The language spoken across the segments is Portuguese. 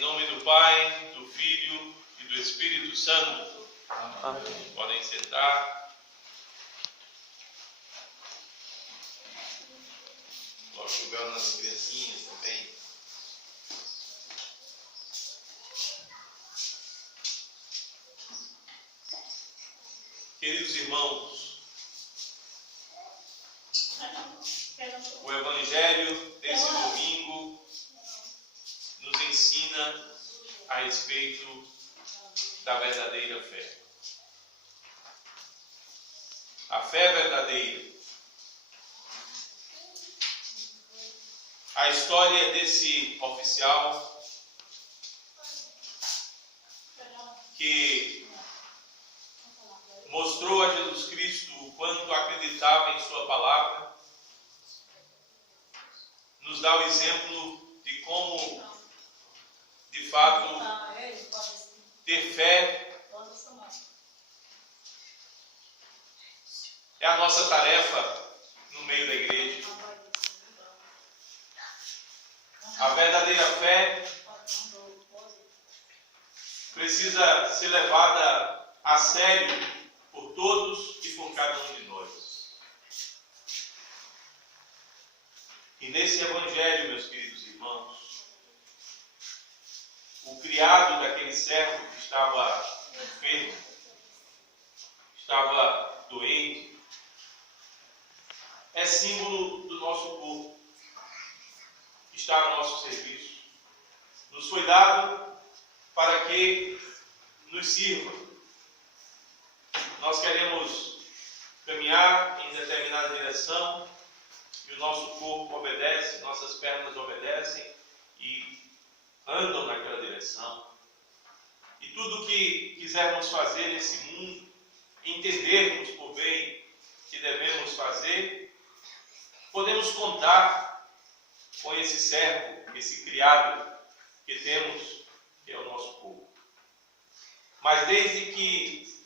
nome do Pai, do Filho e do Espírito Santo. Amém. Podem sentar. Coloque o véu nas criancinhas também. Queridos irmãos, o Evangelho desse domingo nos ensina a respeito da verdadeira fé. A fé verdadeira. A história desse oficial que mostrou a Jesus Cristo o quanto acreditava em sua palavra, nos dá o exemplo de como, de fato, ter fé é a nossa tarefa no meio da igreja. A verdadeira fé precisa ser levada a sério por todos e por cada um de nós. E nesse Evangelho, meus queridos irmãos, o criado daquele servo que estava enfermo, estava doente, é símbolo do nosso corpo, que está ao nosso serviço. Nos foi dado para que nos sirva. Nós queremos caminhar em determinada direção e o nosso corpo obedece, nossas pernas obedecem e andam naquela direção. E tudo o que quisermos fazer nesse mundo, entendermos por bem que devemos fazer, podemos contar com esse servo, esse criado que temos, que é o nosso corpo. Mas desde que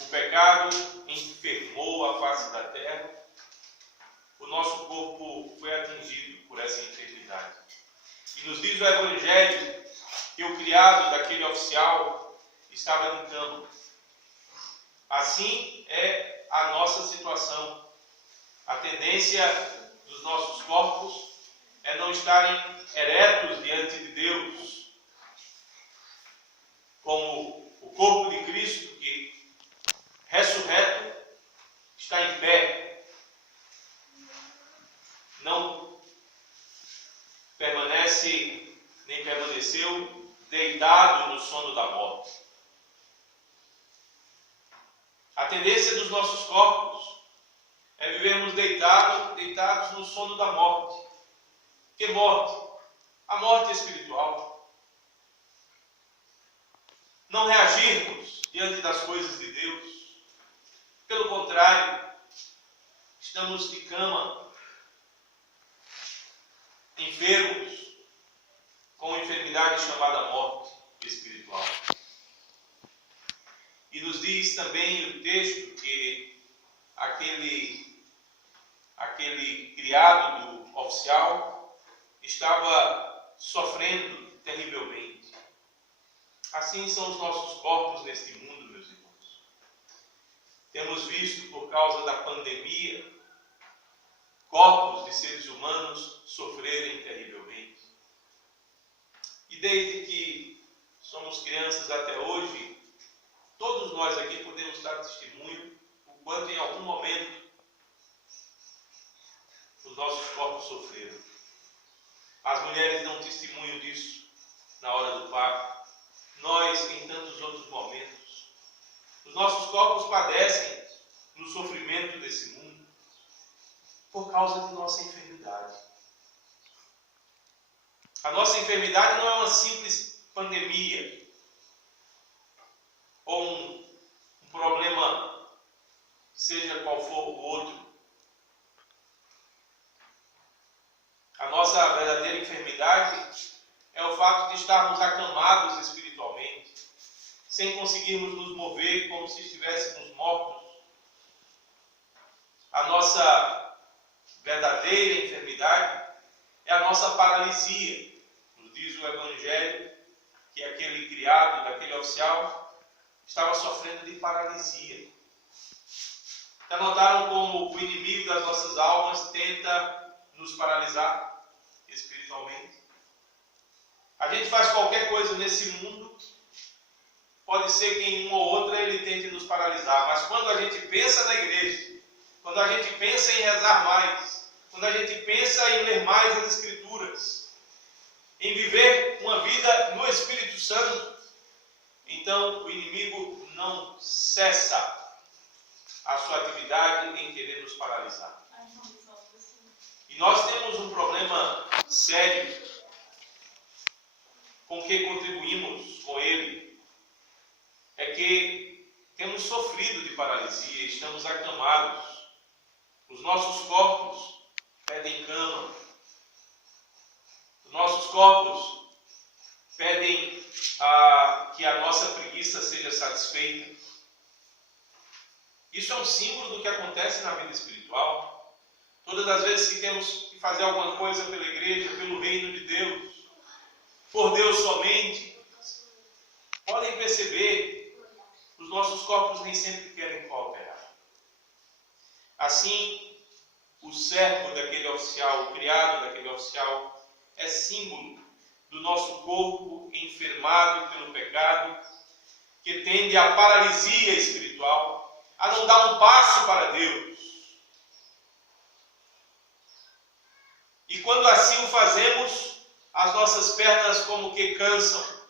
o pecado enfermou a face da terra, o nosso corpo foi atingido por essa enfermidade. E nos diz o Evangelho que o criado daquele oficial estava em cama. Assim é a nossa situação. A tendência dos nossos corpos é não estarem eretos diante de Deus, como o corpo de Cristo, que ressurreto está em pé, não permanece nem permaneceu deitado no sono da morte. A tendência dos nossos corpos é vivermos deitados no sono da morte. Que morte? A morte espiritual. Não reagirmos diante das coisas de Deus. Pelo contrário, estamos de cama, enfermos, com uma enfermidade chamada morte espiritual. E nos diz também o texto que aquele criado do oficial estava sofrendo terrivelmente. Assim são os nossos corpos neste mundo, meus irmãos. Temos visto, por causa da pandemia, corpos de seres humanos sofrerem terrivelmente. E desde que somos crianças até hoje, todos nós aqui podemos dar testemunho o quanto em algum momento os nossos corpos sofreram. As mulheres dão testemunho disso na hora do parto. Nós, em tantos outros momentos. Os nossos corpos padecem no sofrimento desse mundo por causa de nossa enfermidade. A nossa enfermidade não é uma simples pandemia ou um problema, seja qual for o outro. A nossa verdadeira enfermidade é o fato de estarmos acamados espiritualmente, sem conseguirmos nos mover como se estivéssemos mortos. A nossa verdadeira enfermidade é a nossa paralisia, nos diz o Evangelho que aquele criado daquele oficial estava sofrendo de paralisia. Já notaram como o inimigo das nossas almas tenta nos paralisar espiritualmente? A gente faz qualquer coisa nesse mundo, pode ser que em uma ou outra ele tente nos paralisar, mas quando a gente pensa na igreja, quando a gente pensa em rezar mais, quando a gente pensa em ler mais as Escrituras, em viver uma vida no Espírito Santo, então o inimigo não cessa a sua atividade em querer nos paralisar. E nós temos um problema sério com que contribuímos com ele. É que temos sofrido de paralisia, estamos acamados. Os nossos corpos pedem cama. Os nossos corpos pedem que a nossa preguiça seja satisfeita. Isso é um símbolo do que acontece na vida espiritual. Todas as vezes que temos que fazer alguma coisa pela igreja, pelo reino de Deus, por Deus somente, podem perceber, os nossos corpos nem sempre querem cooperar. Assim, o servo daquele oficial, o criado daquele oficial, é símbolo do nosso corpo enfermado pelo pecado, que tende à paralisia espiritual, a não dar um passo para Deus. E quando assim o fazemos, as nossas pernas como que cansam.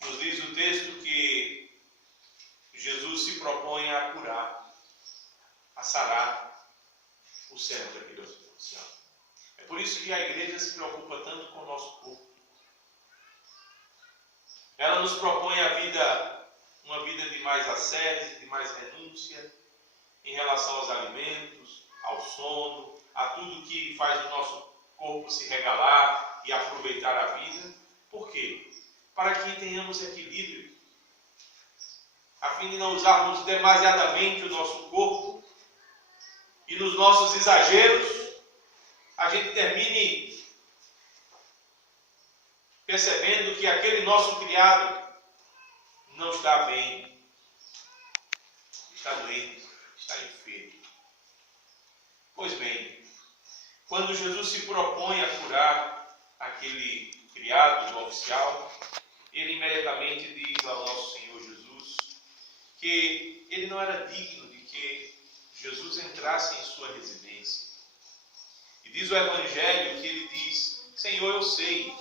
Nos diz o texto que Jesus se propõe a curar, a sarar o servo daquele oficial. É por isso que a igreja se preocupa tanto com o nosso corpo. Ela nos propõe uma vida de mais ascese, de mais renúncia, em relação aos alimentos, ao sono, a tudo que faz o nosso corpo se regalar e aproveitar a vida. Por quê? Para que tenhamos equilíbrio, a fim de não usarmos demasiadamente o nosso corpo e nos nossos exageros a gente termine percebendo que aquele nosso criado não está bem, está doente, está enfermo. Pois bem, quando Jesus se propõe a curar aquele criado, o oficial, ele imediatamente diz ao nosso Senhor Jesus que ele não era digno de que Jesus entrasse em sua residência. E diz o Evangelho que ele diz: Senhor, eu sei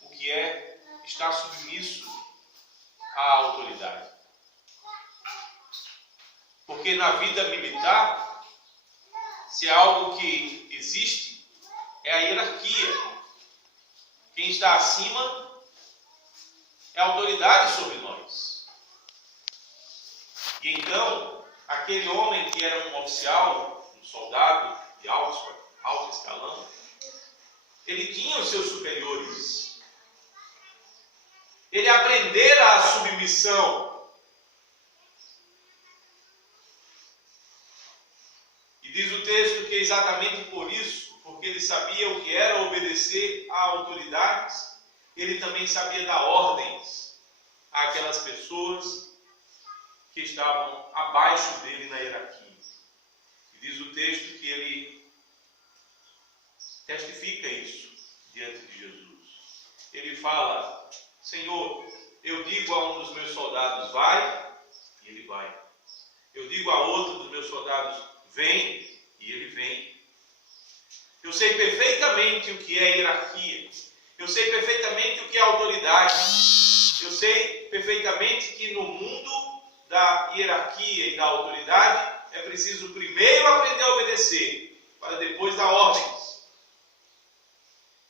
o que é estar submisso à autoridade. Porque na vida militar, se é algo que existe, é a hierarquia. Quem está acima é a autoridade sobre nós. E então, aquele homem que era um oficial, um soldado de alto escalão, ele tinha os seus superiores. Ele aprendera a submissão. E diz o texto que exatamente por isso, porque ele sabia o que era obedecer a autoridades, ele também sabia dar ordens àquelas pessoas que estavam abaixo dele na hierarquia. E diz o texto que ele testifica isso diante de Jesus. Ele fala: Senhor, eu digo a um dos meus soldados, vai, e ele vai. Eu digo a outro dos meus soldados, vem, e ele vem. Eu sei perfeitamente o que é hierarquia. Eu sei perfeitamente o que é autoridade. Eu sei perfeitamente que no mundo da hierarquia e da autoridade é preciso primeiro aprender a obedecer, para depois dar ordens.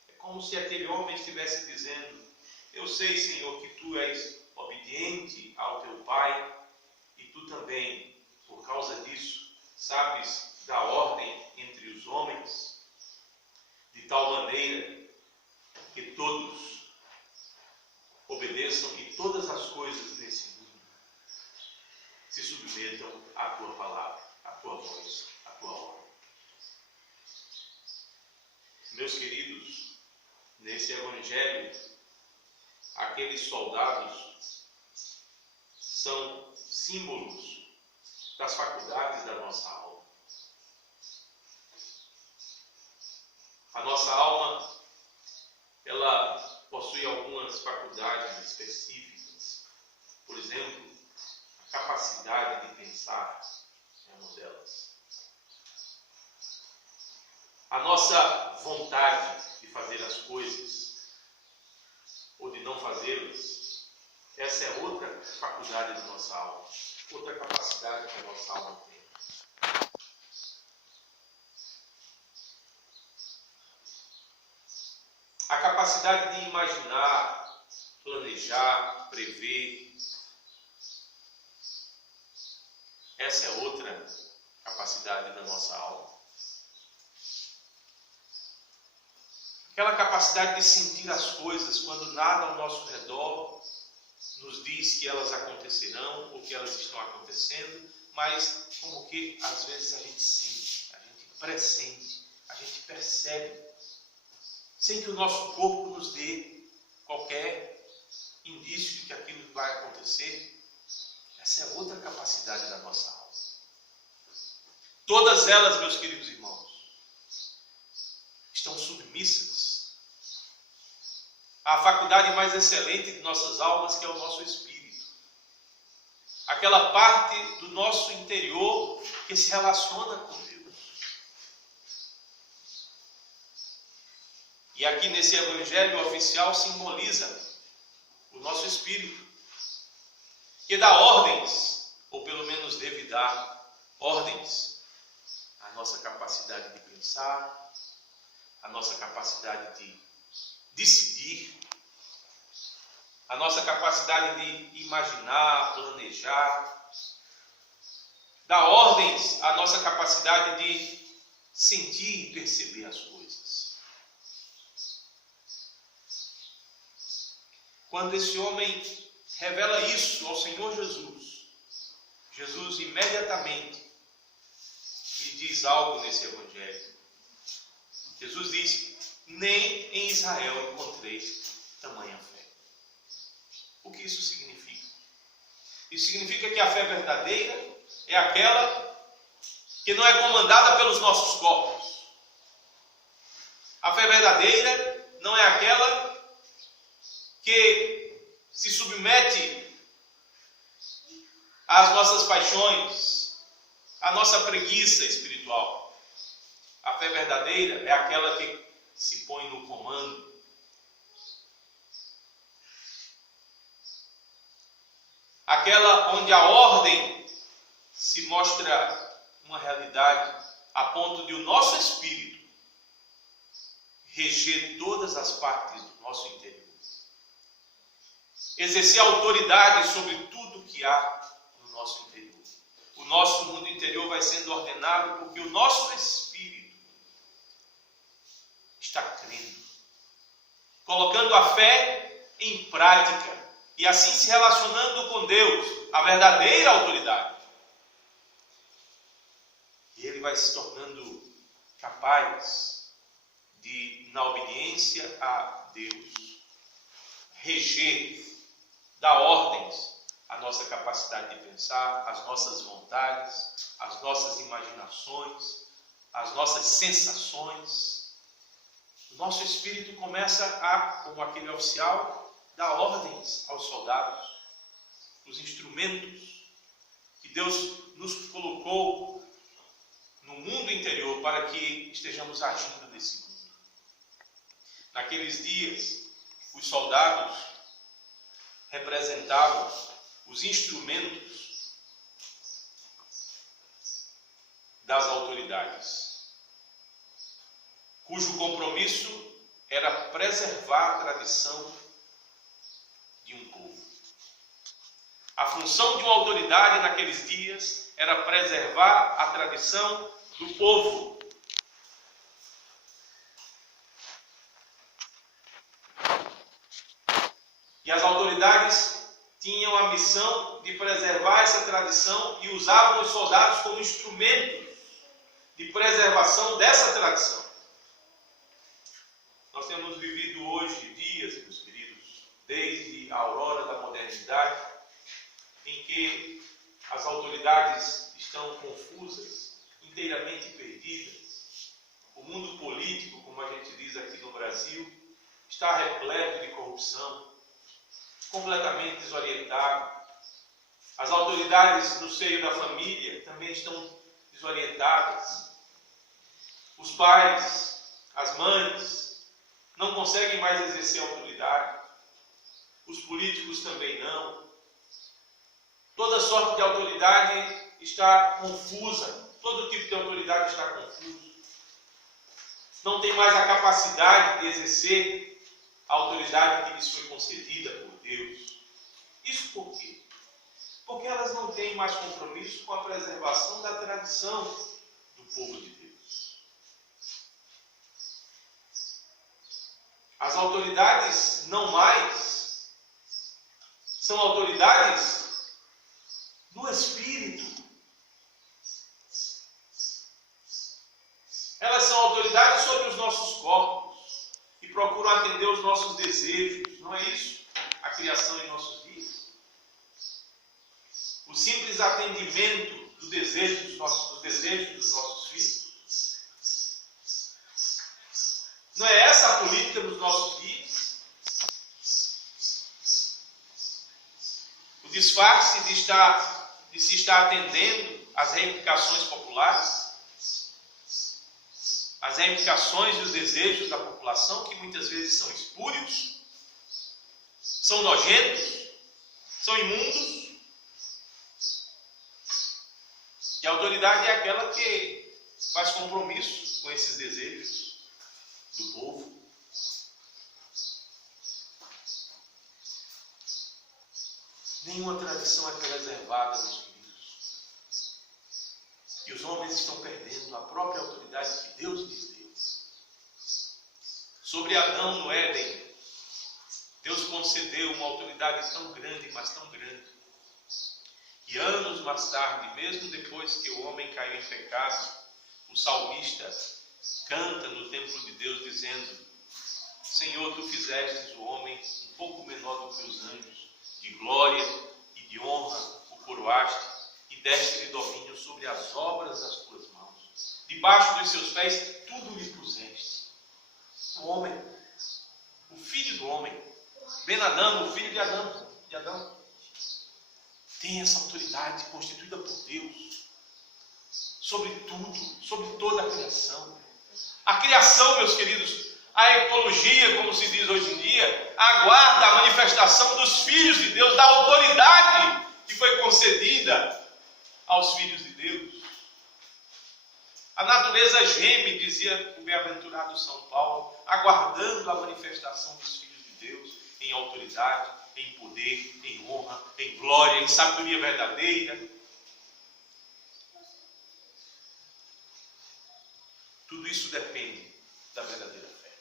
É como se aquele homem estivesse dizendo: eu sei, Senhor, que tu és obediente ao teu Pai, e tu também, por causa disso, sabes dar ordem entre os homens, de tal maneira que todos obedeçam e todas as coisas nesse mundo se submetam à tua palavra, à tua voz, à tua ordem. Meus queridos, nesse Evangelho, aqueles soldados são símbolos das faculdades da nossa alma. A nossa alma, ela possui algumas faculdades específicas. Por exemplo, a capacidade de pensar é uma delas. A nossa vontade de fazer as coisas ou de não fazê-las, essa é outra faculdade da nossa alma, outra capacidade que a nossa alma tem. A capacidade de imaginar, planejar, prever, essa é outra capacidade da nossa alma. Aquela capacidade de sentir as coisas quando nada ao nosso redor nos diz que elas acontecerão ou que elas estão acontecendo, mas como que às vezes a gente sente, a gente pressente, a gente percebe, sem que o nosso corpo nos dê qualquer indício de que aquilo vai acontecer. Essa é outra capacidade da nossa alma. Todas elas, meus queridos irmãos, estão submissas à faculdade mais excelente de nossas almas, que é o nosso espírito. Aquela parte do nosso interior que se relaciona com Deus. E aqui nesse Evangelho oficial simboliza o nosso espírito, que dá ordens, ou pelo menos deve dar ordens, à nossa capacidade de pensar, à nossa capacidade de decidir, à nossa capacidade de imaginar, planejar, dá ordens à nossa capacidade de sentir e perceber as coisas. Quando esse homem revela isso ao Senhor Jesus, Jesus imediatamente lhe diz algo nesse Evangelho. Jesus diz: nem em Israel encontrei tamanha fé. O que isso significa? Isso significa que a fé verdadeira é aquela que não é comandada pelos nossos corpos. A fé verdadeira não é aquela que se submete às nossas paixões, à nossa preguiça espiritual. A fé verdadeira é aquela que se põe no comando. Aquela onde a ordem se mostra uma realidade a ponto de o nosso espírito reger todas as partes do nosso interior. Exercer autoridade sobre tudo que há no nosso interior. O nosso mundo interior vai sendo ordenado porque o nosso espírito está crendo, colocando a fé em prática e assim se relacionando com Deus, a verdadeira autoridade. E ele vai se tornando capaz de, na obediência a Deus, reger, dar ordens à nossa capacidade de pensar, às nossas vontades, às nossas imaginações, às nossas sensações. O nosso espírito começa a, como aquele oficial, dar ordens aos soldados, os instrumentos que Deus nos colocou no mundo interior para que estejamos agindo nesse mundo. Naqueles dias, os soldados representavam os instrumentos das autoridades, cujo compromisso era preservar a tradição de um povo. A função de uma autoridade naqueles dias era preservar a tradição do povo. E as autoridades tinham a missão de preservar essa tradição e usavam os soldados como instrumento de preservação dessa tradição. Nós temos vivido hoje dias, meus queridos, desde a aurora da modernidade, em que as autoridades estão confusas, inteiramente perdidas. O mundo político, como a gente diz aqui no Brasil, está repleto de corrupção, completamente desorientado. As autoridades no seio da família também estão desorientadas. Os pais, as mães, não conseguem mais exercer autoridade. Os políticos também não. Toda sorte de autoridade está confusa. Todo tipo de autoridade está confuso. Não tem mais a capacidade de exercer a autoridade que lhes foi concedida por Deus. Isso por quê? Porque elas não têm mais compromisso com a preservação da tradição do povo de Deus. As autoridades não mais são autoridades no Espírito. Elas são autoridades sobre os nossos corpos e procuram atender os nossos desejos. Não é isso? A criação em nossos dias. O simples atendimento dos desejos dos nossos filhos. Não é essa a política dos nossos dias? O disfarce de se estar atendendo às reivindicações populares, as reivindicações e os desejos da população, que muitas vezes são espúrios, são nojentos, são imundos. E a autoridade é aquela que faz compromisso com esses desejos do povo. Nenhuma tradição é preservada, meus queridos. E os homens estão perdendo a própria autoridade que Deus lhes deu. Sobre Adão no Éden, Deus concedeu uma autoridade tão grande, mas tão grande. E anos mais tarde, mesmo depois que o homem caiu em pecado, o salmista canta no templo de Deus dizendo: Senhor, tu fizestes o homem um pouco menor do que os anjos, de glória e de honra o coroaste e deste-lhe domínio sobre as obras das tuas mãos. Debaixo dos seus pés tudo lhe puseste. O homem, o filho do homem, Ben-Adão, o filho de Adão, tem essa autoridade constituída por Deus sobre tudo, sobre toda a criação. A criação, meus queridos, a ecologia, como se diz hoje em dia, aguarda a manifestação dos filhos de Deus, da autoridade que foi concedida aos filhos de Deus. A natureza geme, dizia o bem-aventurado São Paulo, aguardando a manifestação dos filhos de Deus em autoridade, em poder, em honra, em glória, em sabedoria verdadeira. Tudo isso depende da verdadeira fé.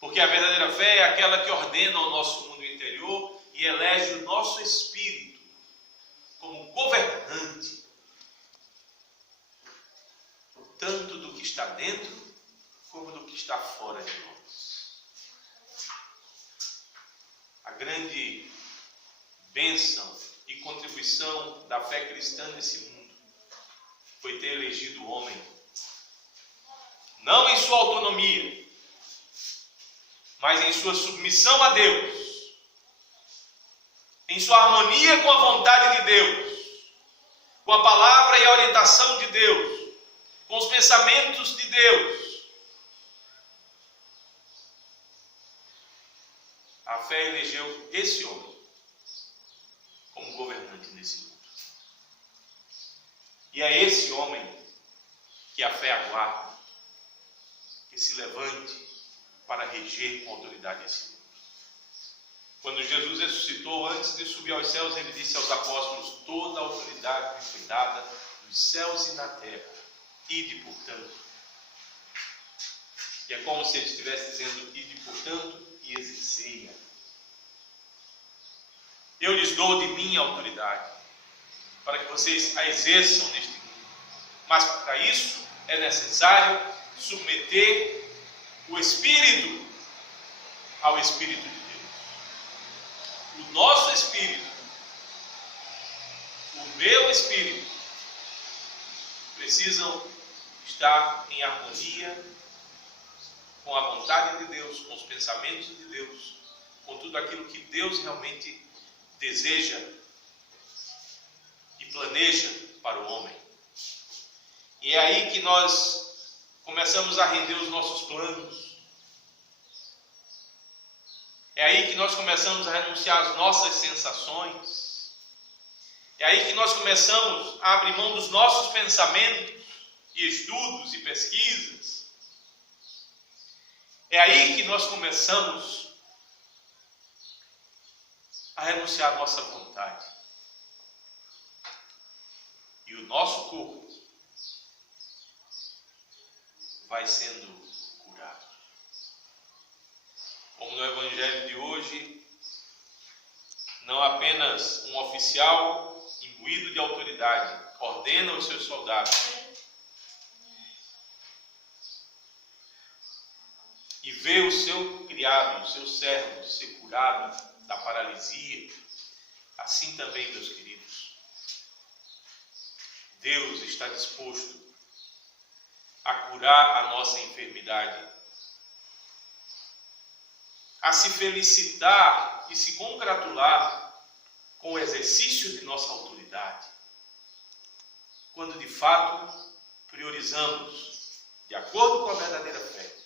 Porque a verdadeira fé é aquela que ordena o nosso mundo interior e elege o nosso espírito como governante, tanto do que está dentro como do que está fora de nós. A grande bênção e contribuição da fé cristã nesse mundo foi ter elegido o homem, não em sua autonomia, mas em sua submissão a Deus, em sua harmonia com a vontade de Deus, com a palavra e a orientação de Deus, com os pensamentos de Deus. A fé elegeu esse homem como governante nesse mundo. E é esse homem que a fé aguarda, que se levante para reger com autoridade esse mundo. Quando Jesus ressuscitou, antes de subir aos céus, ele disse aos apóstolos: toda a autoridade me foi dada nos céus e na terra. Ide, portanto. E é como se ele estivesse dizendo: ide, portanto, e exercei-a. Eu lhes dou de mim a autoridade, para que vocês a exerçam neste mundo. Mas para isso é necessário submeter o Espírito ao Espírito de Deus. O nosso Espírito, o meu Espírito, precisam estar em harmonia com a vontade de Deus, com os pensamentos de Deus, com tudo aquilo que Deus realmente deseja e planeja para o homem. E é aí que nós começamos a render os nossos planos. É aí que nós começamos a renunciar às nossas sensações. É aí que nós começamos a abrir mão dos nossos pensamentos e estudos e pesquisas. É aí que nós começamos a renunciar à nossa vontade. E o nosso corpo vai sendo curado. Como no Evangelho de hoje, não apenas um oficial imbuído de autoridade ordena aos seus soldados e vê o seu criado, o seu servo ser curado da paralisia, assim também, meus queridos, Deus está disposto a curar a nossa enfermidade, a se felicitar e se congratular com o exercício de nossa autoridade, quando de fato priorizamos, de acordo com a verdadeira fé,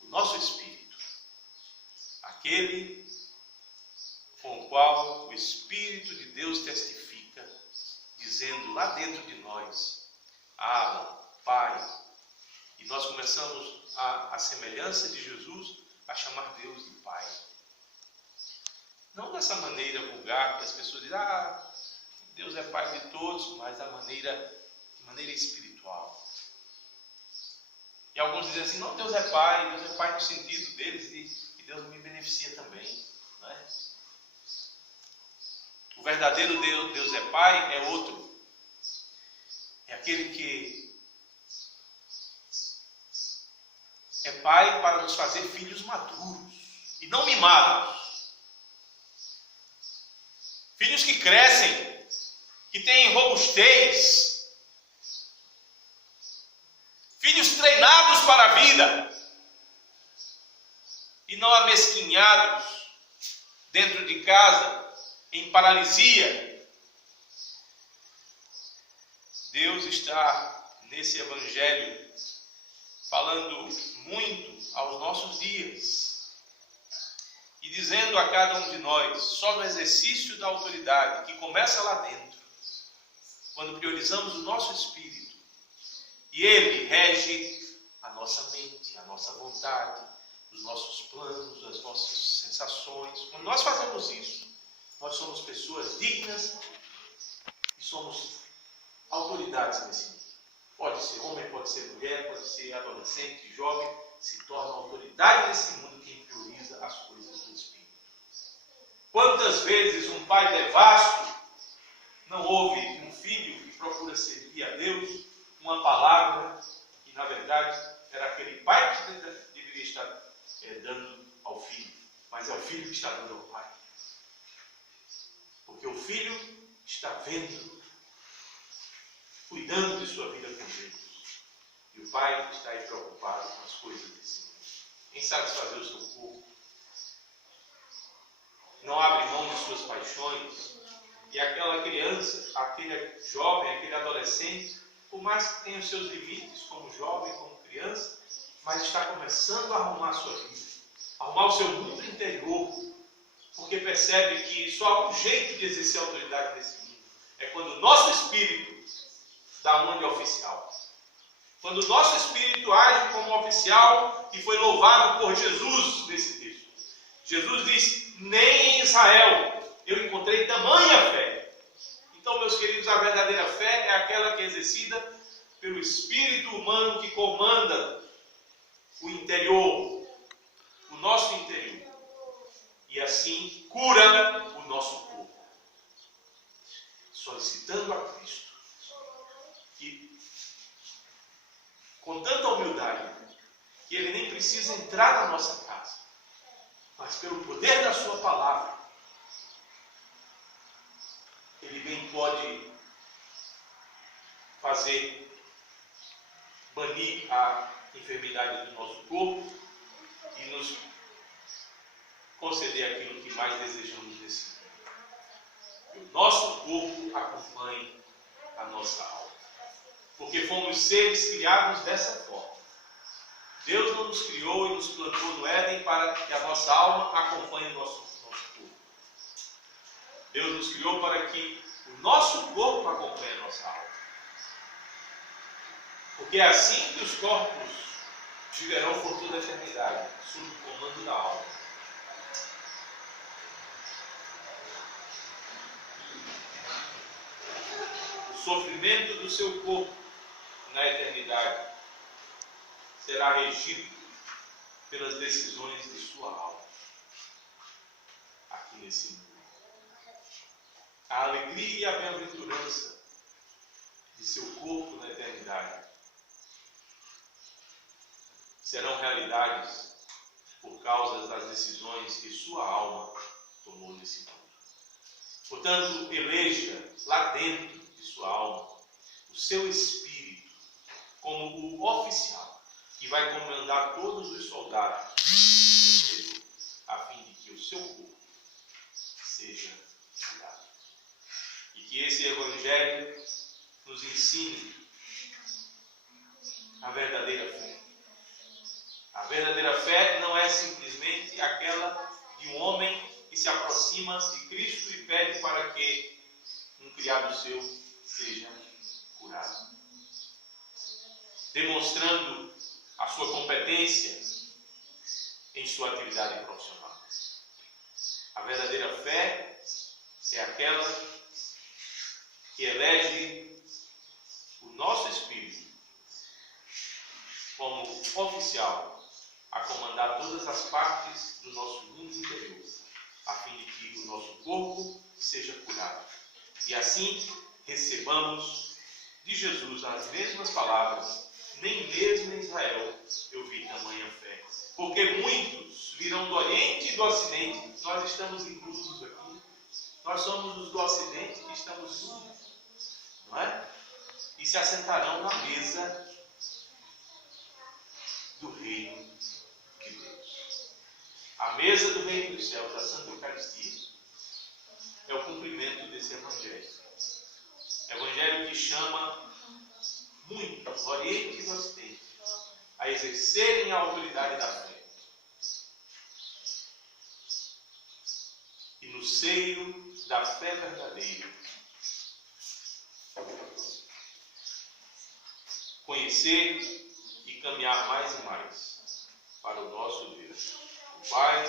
o nosso espírito, aquele com o qual o Espírito de Deus testifica, dizendo lá dentro de nós: Abba, Pai. E nós começamos a semelhança de Jesus a chamar Deus de Pai. Não dessa maneira vulgar que as pessoas dizem: Deus é Pai de todos, mas de maneira espiritual. E alguns dizem assim: não, Deus é Pai no sentido deles e Deus me beneficia também. Não é? O verdadeiro Deus é Pai é outro. É aquele que é Pai para nos fazer filhos maduros e não mimados. Filhos que crescem, que têm robustez. Filhos treinados para a vida e não amesquinhados dentro de casa, em paralisia. Deus está nesse Evangelho falando muito aos nossos dias e dizendo a cada um de nós: só no exercício da autoridade, que começa lá dentro, quando priorizamos o nosso espírito e ele rege a nossa mente, a nossa vontade, os nossos planos, as nossas sensações. Quando nós fazemos isso, nós somos pessoas dignas e somos autoridades nesse mundo. Pode ser homem, pode ser mulher, pode ser adolescente, jovem, se torna autoridade nesse mundo quem prioriza as coisas do Espírito. Quantas vezes um pai devasto não ouve de um filho que procura servir a Deus uma palavra que na verdade era aquele pai que deveria estar dando ao filho, mas é o filho que está dando ao pai. Porque o filho está vendo, cuidando de sua vida com Deus. E o pai está aí preocupado com as coisas desse mundo, em satisfazer o seu corpo. Não abre mão de suas paixões. E aquela criança, aquele jovem, aquele adolescente, por mais que tenha os seus limites como jovem, como criança, mas está começando a arrumar a sua vida, arrumar o seu mundo interior, porque percebe que só há um jeito de exercer a autoridade nesse mundo. É quando o nosso espírito dá uma de oficial. Quando o nosso espírito age como oficial, e foi louvado por Jesus nesse texto. Jesus diz: nem em Israel eu encontrei tamanha fé. Então, meus queridos, a verdadeira fé é aquela que é exercida pelo espírito humano que comanda o interior, o nosso interior. E assim cura o nosso corpo, solicitando a Cristo que, com tanta humildade que Ele nem precisa entrar na nossa casa, mas pelo poder da sua palavra, Ele bem pode fazer banir a enfermidade do nosso corpo e nos conceder aquilo que mais desejamos nesse mundo. Que o nosso corpo acompanhe a nossa alma. Porque fomos seres criados dessa forma. Deus não nos criou e nos plantou no Éden para que a nossa alma acompanhe o nosso corpo. Deus nos criou para que o nosso corpo acompanhe a nossa alma. Porque é assim que os corpos viverão por toda a eternidade, sob o comando da alma. O sofrimento do seu corpo na eternidade será regido pelas decisões de sua alma aqui nesse mundo. A alegria e a bem-aventurança de seu corpo na eternidade serão realidades por causa das decisões que sua alma tomou nesse mundo. Portanto, eleja lá dentro de sua alma o seu espírito como o oficial que vai comandar todos os soldados do Senhor, a fim de que o seu corpo seja curado. E que esse Evangelho nos ensine a verdadeira fé. A verdadeira fé não é simplesmente aquela de um homem que se aproxima de Cristo e pede para que um criado seu seja curado, demonstrando a sua competência em sua atividade profissional. A verdadeira fé é aquela que elege o nosso espírito como oficial a comandar todas as partes do nosso mundo interior, a fim de que o nosso corpo seja curado. E assim recebamos de Jesus as mesmas palavras: nem mesmo em Israel eu vi tamanha fé. Porque muitos virão do Oriente e do Ocidente, nós estamos inclusos aqui, nós somos os do Ocidente que estamos indo, não é? E se assentarão na mesa do reino de Deus. A mesa do reino dos céus, a Santa Eucaristia, é o cumprimento desse Evangelho. Evangelho que chama muito o Oriente e o Ocidente a exercerem a autoridade da fé. E no seio da fé verdadeira, conhecer e caminhar mais e mais para o nosso Deus, o Pai,